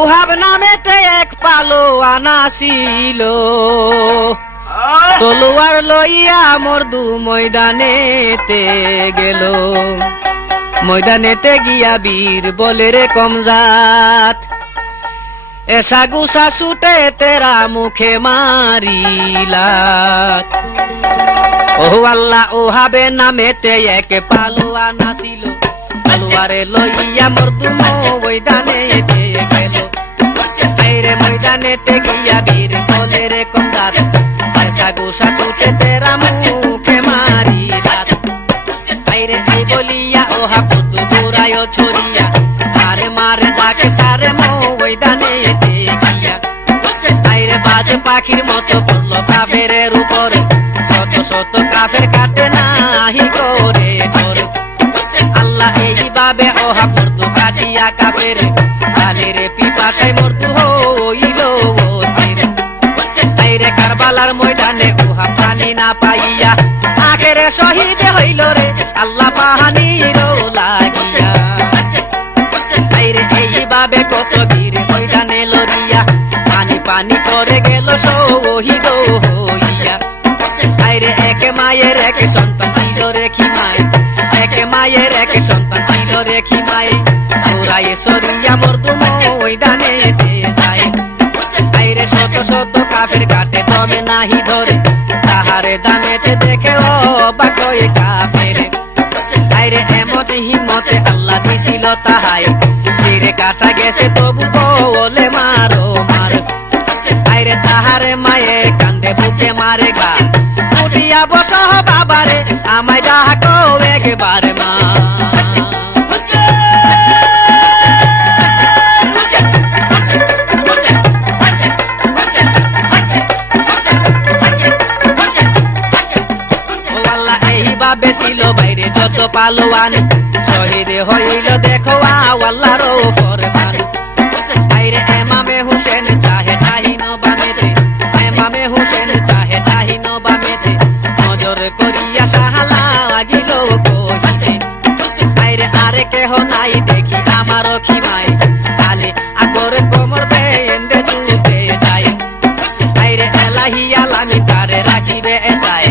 উহাব নামেতে এক পালোয়ান ছিল তলোয়ার লইয়া মর্দু ময়দানেতে গেল ময়দানেতে গিয়া বীর বলে রে কমজাত এসা গুসা ছুটে তেরা মুখে মারিলা ও আল্লাহ ওহাবে নামেতে এক পালোয়ান ছিল তলোয়ারে লইয়া মর্দু ময়দানেতে গেল। আইরে ময়দানেতে গিয়া বীর বলে রে কন্দার, আয়সা গোসা ছুটে তেরা মুখে মারিলাত। আইরে এই বলিয়া ওহা মর্দু গোড়ায় ছড়িয়া আরে মারে ডাকে সারে ময়দানেতে গিয়া। আইরে বাজে পাখির মতো পড়ল কাফেরের উপরে, শত শত কাফের কাটে নাহি করে ধরে। আল্লাহ এইভাবে ওহা মর্দু কাটিয়া কাফের কালের পিপাসায় মর্দু হইল অস্থির। আইরে কারবালার ময়দানে ওহা পানি না পাইয়া আখেরে শহীদ হইল রে আল্লাহ পাহানির লাগিয়া। আইরে এইভাবে কত বীর ময়দানে লড়িয়া পানি পানি করে গেল শহীদ হইয়া। আইরে এক মায়ের এক সন্তান ছিল রে খিমাই, এক মায়ের এক সন্তান ছিল রে খিমাই, ঘোরায় সরিয়া মর্দু ময়দানেতে যায়। আইরে শত শত কাফের কাটে দমে নাহি ধরে, তাহারে দামেতে দেখে অবাক হয়ে কাফের। আইরে এমন হিম্মতে আল্লাহ দিছিল তাহাই, ছিঁড়ে কাটা গেছে তবু বলে মারো মার। আইরে তাহারে মায়ে কান্দে বুকে মারে গা, উঠিয়া বস বাবারে আমায় ডাকো একবারে মা। এইভাবে ছিল বাইরে যত পালোয়ান, শহীদ হইল দেখো আল্লাহর ফরমান। আইরে এমামে হুসেন চাহে ডাহিন বামেতে, এমামে হুসেন চাহে ডাহিন বামেতে, নজর করিয়া সাহালা গিল কইতে। আইরে আরে কেহ নাই দেখি আমার খিমাই, কালে আগরে কোমর বেঁধে জুতে যায়। আইরে এলাহি আলামি তারে রাখিবে এসায়,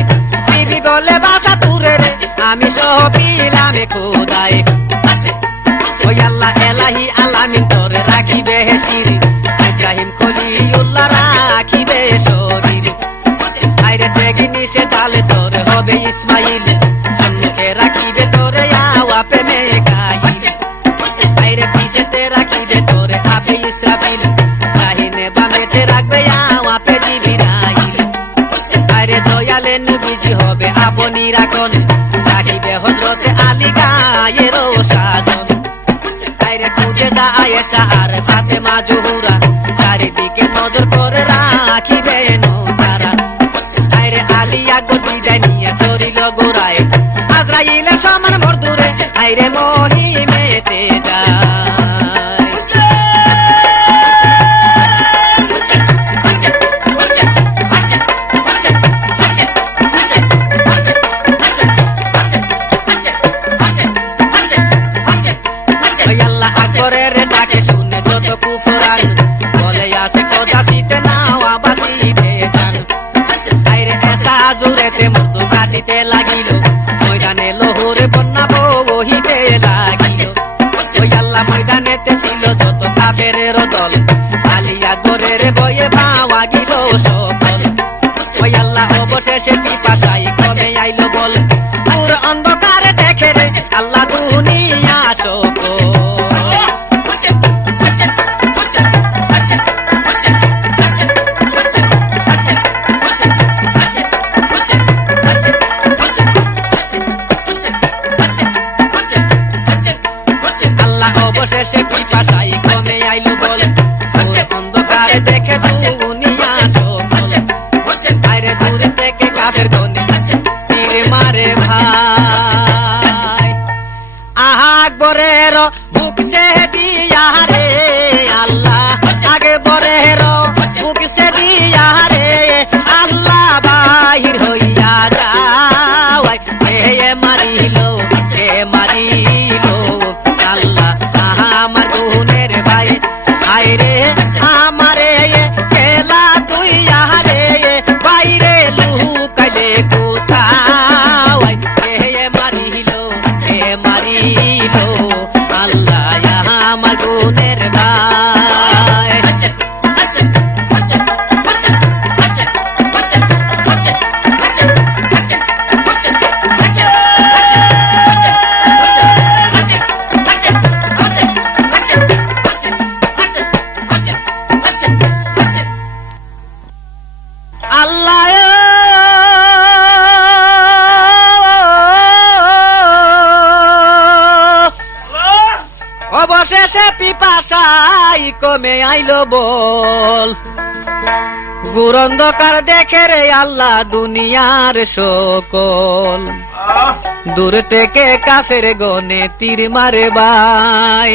বিবি বলে বাসা তুরে রে আমি সপিলামে খোদায়। ওই আল্লাহ এলাহি আলামিন তোরে রাখিবে শিরি, ইব্রাহিম খলিলুল্লাহ রাখিবে শরীর। আইরে তেগিনি সে ডালে তোরে হবে ইসমাইল, সম্মুখে রাখিবে তোরে আওয়া প্রেমে গাইল। আইরে পিছেতে রাখিবে তোরে আপে ইসরাফিল, দাহিনে বামেতে রাখবে আওয়া পে জিবরাইল। আইরে দয়ালে নবীজি হবে আপনি রাখন, রাখিবে হযরতে আলী গায়ের সাজন। আইরে ছুটে যা আয়েশা আর ফাতেমা জোহরা, চারিদিকে নজর করে রাখিবে তারা। আইরে আলিয়া গতি নিয়ে চরিল গোড়ায়, আজরাইলের সমান মর্দুরে আইরে মহিমেতে যায়। আল্লাহ আকবরের ডাকে শুনে যত কুফরান, বলে আসে কথা শীতে নাও আবাসিবে জান। আইরে এসা জুড়েতে মর্দু কাটিতে লাগিল, ময়দানে লোহরে বন্যা বহিতে লাগিল। ওই আল্লাহ ময়দানেতে ছিল যত কাফেরের দল, আলিয়া গরের বয়ে পাওয়া গিল সকল। ওই আল্লাহ অবশেষে পিপাসাই কমে আইল বল, পুর অন্ধকারে দেখে রে আল্লাহ দুনিয়া সকল। অবশেষে পিপাসাই কমে আইল বল, অন্ধকারে দেখে দুনিয়া সকল। আইরে দূর থেকে কাফের গনি তীর মারে ভাই, আকবরের বুক সে দিয়া রে আল্লাহ, আকবরের বুক সে দিয়া রে আল্লাহ বাহির হইয়া যাওয়াই। এ মারিল এ মারিল আল্লাহ আমার গুনের ভাই। আইরে আমারে কেলা তুই আহারে বাইরে লুকাইলে অবশেষে পিপাসাই কমে আইলো বল, গুরন্ধকার দেখে রে আল্লাহ দুনিয়ার সকল, দূর থেকে কাফের গনে তীর মারে ভাই,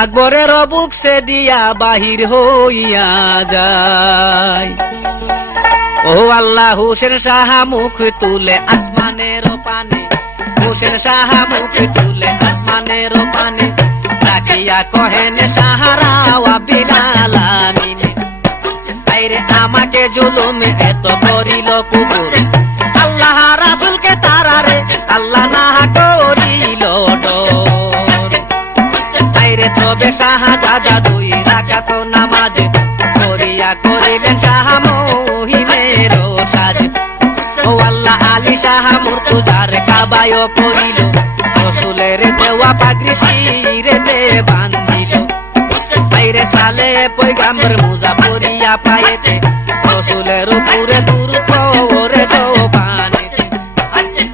আকবরের বুক সে দিয়া বাহির হইয়া যায়। ও আল্লাহ হুসেন শাহ মুখ তুলে আসমানের পানে, হুসেন শাহ মুখ তুলে আসমানের পানে, তাকিয়া কহেন সাহারাওয়া বিলাল আমিনে, আইরে আমাকে জুলুম এত করিল কুকুর, আল্লাহ রাসূলকে তারারে আল্লাহ না করিল ডর। আইরে তবে শাহজাদা 2 রাকাত নামাজ পড়িয়া করিলেন শাহ মহিমের সাজ। ও আল্লাহ আলী শাহ মুর্তজার কাবায় পড়িল, রাসূলের দেওয়া পাগড়ি শিরেতে বান্ধিল, আইরে সালে পয়গাম্বর মুজা পড়িয়া পায়েতে, রাসূলের উপরে দুরূদ পড়ে জবানেতে,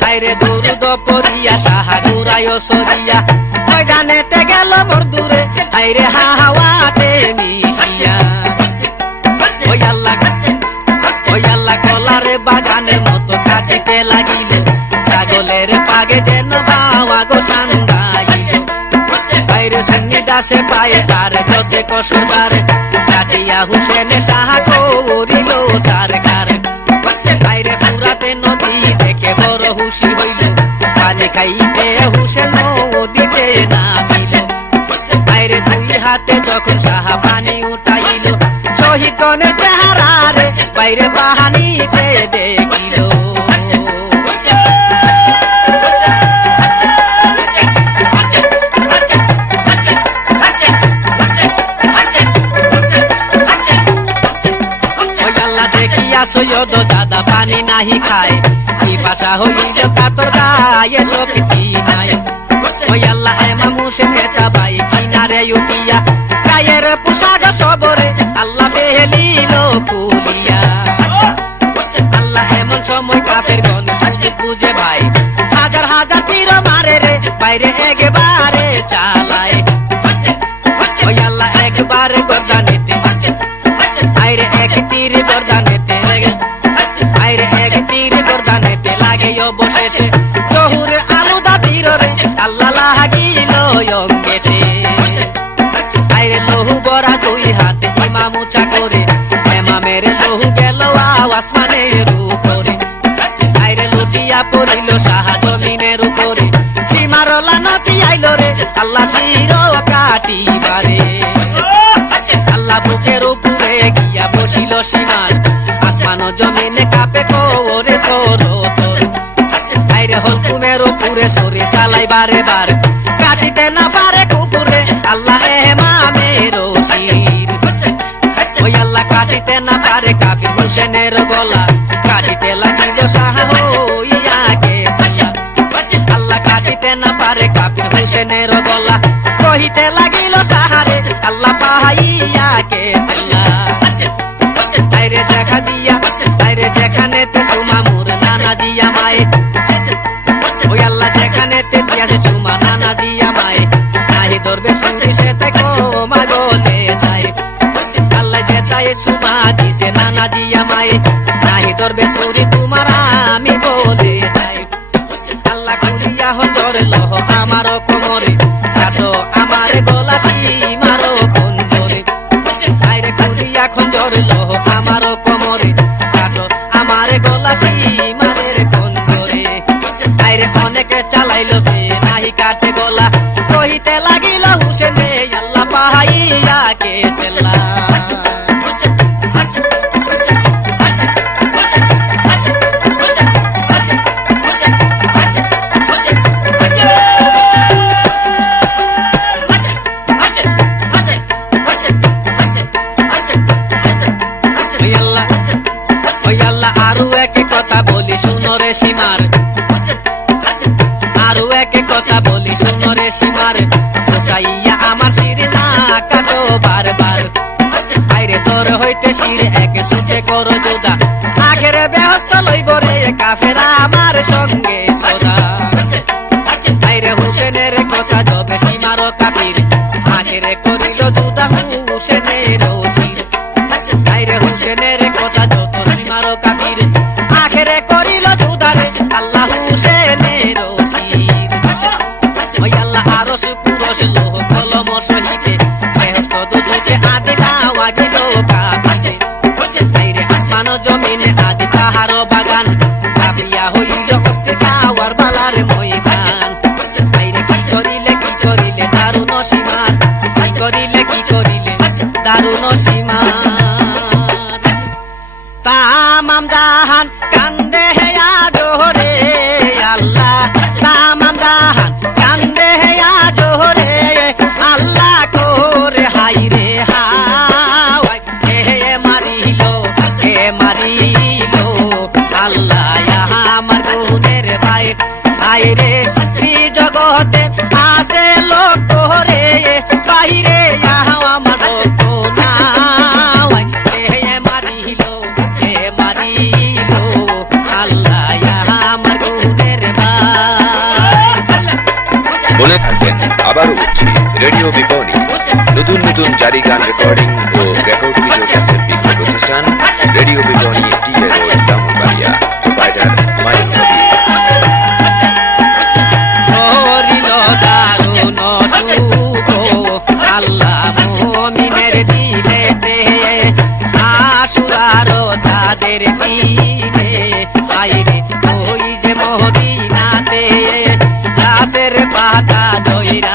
আইরে দুরূদ পড়িয়া শাহ ঘুরায় সরিয়া, ময়দানেতে গেল মোর দূরে আইরে হাওয়াতে মিশিয়া। ওই আল্লাহ কলারে বাগানের মতো কাটিতে লাগিল, ছাগলের পাগে যেন বাওয়া গো সান্দাইল, আইরে সুন্নি দাসে পায়ে আর যতে কসুরবার, কাটিয়া হুসেনে শাহ করিল সারকার। আইরে ফুরাতে নদী দেখে বড় খুশি হইল, পানি খাইতে হুসেন নদীতে নামিল, আইরে 2 হাতে যখন শাহ পানি উঠাইল, শহীদ গণের চেহারা রে বাইরে পানিতে দেখিল। সৈয়দ দাদা পানি নাহি খায়, পিপাসা হইল কাতর গায়ে শক্তি নাই। ওই আল্লাহ ইমাম হুসেন এটা ভাই কিনারে উঠিয়া, গায়ের পোশাক সবরে আল্লাহ ফেলিল খুলিয়া। আল্লাহ এমন সময় কাফের গণ সুযোগ বুঝে ভাই, হাজার হাজার তীর মারে রে বাইরে একবারে চালায়। ওই আল্লাহ একবারে গর্দানেতে, আইরে এক তীর গর্দানেতে, আইরে এক তীর গর্দানেতে লাগে অবশেষে, জহুরে আলুদা তীর রে আল্লাহ লাগিল অঙ্গেতে, আইরে লহু বরা 2 হাতে ইমাম উঁচা করে, ইমামের লহু গেল আসমানের উপরে, আইরে লুটিয়া পড়িল শাহ জমিনের উপরে, সীমার লানতি আইল রে আল্লাহ শির কাটিবারে। আল্লাহ বুকের উপরে গিয়া বসিল সীমার, আসমান জমিনে কাঁপে করে তোর তোর, আইরে হলকুমের উপরে সরে চালাই বারে বার, কাটিতে না পারে কুকুরে আল্লাহ ইমামের শির। ওই আল্লাহ কাটিতে না পারে কাফির হুসেনের গলা, কাটিতে লাগিল শাহ হইয়া কেসাল্লা, আল্লাহ কাটিতে না পারে কাফির হুসেনের গলা, কহিতে লাগিল সাহারে আল্লাহ পাহাইয়া কেসাল্লা। আইরে দেখা দিয়া, আইরে যেখানেতে সুমা মোর নানা দিয়া মায়ে, ওই আল্লাহ যেখানেতে দিয়াছে সুমা নানা দিয়া মায়ে, নাহি ধরবে সুরি সেতে কমা গলে যায়। আল্লাহ যেটাই সুমা দিছে নানা দিয়া মায়ে, নাহি ধরবে সুরি তোমার আমি বলে যাই। আল্লাহ খুলিয়া হজর লহ আমার কোমরে, কাটো আমার গলা সীমার খঞ্জরে, আইরে খুলিয়া খঞ্জর লহ আমার কোমরে, কাটো আমার গলা সীমারের খঞ্জরে, আইরে অনেকে চালাইল বে নাহি কাটে গলা, কহিতে লাগিল হুসেনে আল্লাহ পাহাইয়া কেসাল্লা। আরো এক কথা বলি শুনো রে সীমার, আরো এক কথা বলি শুনো রে সীমার, চাইয়া আমার শির না কাটো বারবার, আইরে তোর হইতে শির এক সুখে করো যোদা, আগের ব্যস্ত লইব রে কাফেরা আমার সঙ্গে সদা। আইরে হুসেনের কথা যবে সীমার কাফির, করিল জুদা হুসেনের ওসির আইরে হুসেনের কথা যত সীমার কাদির আখেরে করিল জুদারে আল্লাহ হুসেনের ওসির ওই আল্লাহ আরশ কুরশ লোহ কলম সহিতে বেহেশত দুজকে আদি দাওয়া দিল কাঁদিতে আইরে আসমান জমিনে আদি পাহাড় বাগান কাঁপিয়া হইল অস্থির খাওয়ার পালার ময়দান আইরে কি করিলে দারুণ সীমার কি করিলে দারুণ সীমার তামাম জাহান কান্দে আজোরে আল্লাহ তামাম জাহান কান্দে আজোরে আল্লাহ করে হাইরে হাওয়াই মারিল আল্লাহ আমার গুণের ভাই হাইরে জগতে আসে লোক করে বাইরে আমার লোক নাওয়াই মারিল আল্লাহ আমার গুণের ভাই বলে থাকেন আবারও বলছি রেডিও বিপণী নতুন নতুন জারি গান রেকর্ডিং ও রেকর্ড ভিডিও ক্যাসেট বিক্রয় প্রতিষ্ঠান রেডিও বিপণী TA road Brahmanbaria proprietor Mayan নবী আল্লাহ মুমিনের দিলেতে আশুরার তাদের দিলে আইরে ওই যে মদিনাতে গাছের পাতা ধইরা